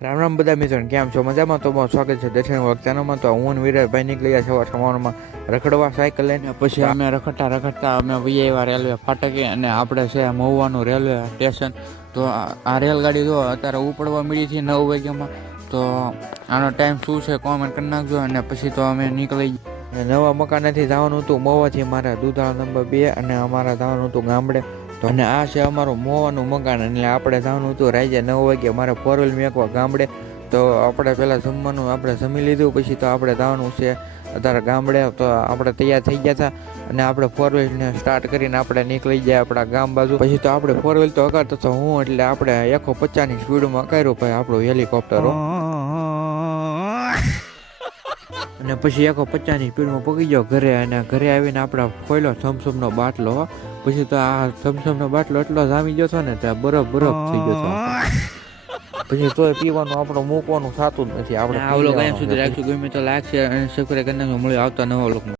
રામ રામ બધા મિત્રો, કેમ છો? મજામાં? તો બહુ સ્વાગત છે દર્શન વર્ગ ચેનલમાં. તો હું વિરાટભાઈ નીકળી ગયા સવાર સવારમાં રખડવા સાયકલ લઈને. પછી અમે રખડતા અમે આવ્યા રેલવે ફાટકે, અને આપણે છે મહુવાનું રેલવે સ્ટેશન. તો આ રેલગાડી જો અત્યારે ઉપડવા મળી છે 9 વાગ્યામાં. તો આનો ટાઈમ શું છે કોમેન્ટ કરી નાખજો. અને પછી તો અમે નીકળી નવા મકાનેથી જવાનું હતું મહુવાથી મારે દુધાળા નંબર 2, અને અમારે જવાનું હતું ગામડે. તો અને આ છે અમારું મહુવાનું મકાન, એટલે આપણે જવાનું હતું રાઈજે 9 વાગે મારે 4 વ્હીલ મેકવા ગામડે. તો આપણે પહેલાં જમવાનું આપણે જમી લીધું, પછી તો આપણે જવાનું છે અત્યારે ગામડે. તો આપણે તૈયાર થઈ ગયા હતા, અને આપણે 4 વ્હીલને સ્ટાર્ટ કરીને આપણે નીકળી ગયા આપણા ગામ બાજુ. પછી તો આપણે 4 વ્હીલ તો અકારતો હતો હું, એટલે આપણે 150ની સ્પીડમાં અકાર્યું ભાઈ આપણું હેલિકોપ્ટરો. અને પછી 150ની સ્પીડમાં પગી ગયો ઘરે, અને ઘરે આવીને આપણે ખોલ્યો થમ્સઅપનો બાટલો. પછી તો આ થમ્સઅપનો બાટલો એટલો જામી ગયો હતો ને ત્યાં બરફ થઈ ગયો હતો. પછી તોય પીવાનું આપણે મૂકવાનું થતું જ નથી. આપણે આ વ્લોગ અહીંયા સુધી રાખશું. ગમે તો લાગશે અને સબસ્ક્રાઇબ કરી નાખજો. મળ્યો આવતા નવા વ્લોગમાં.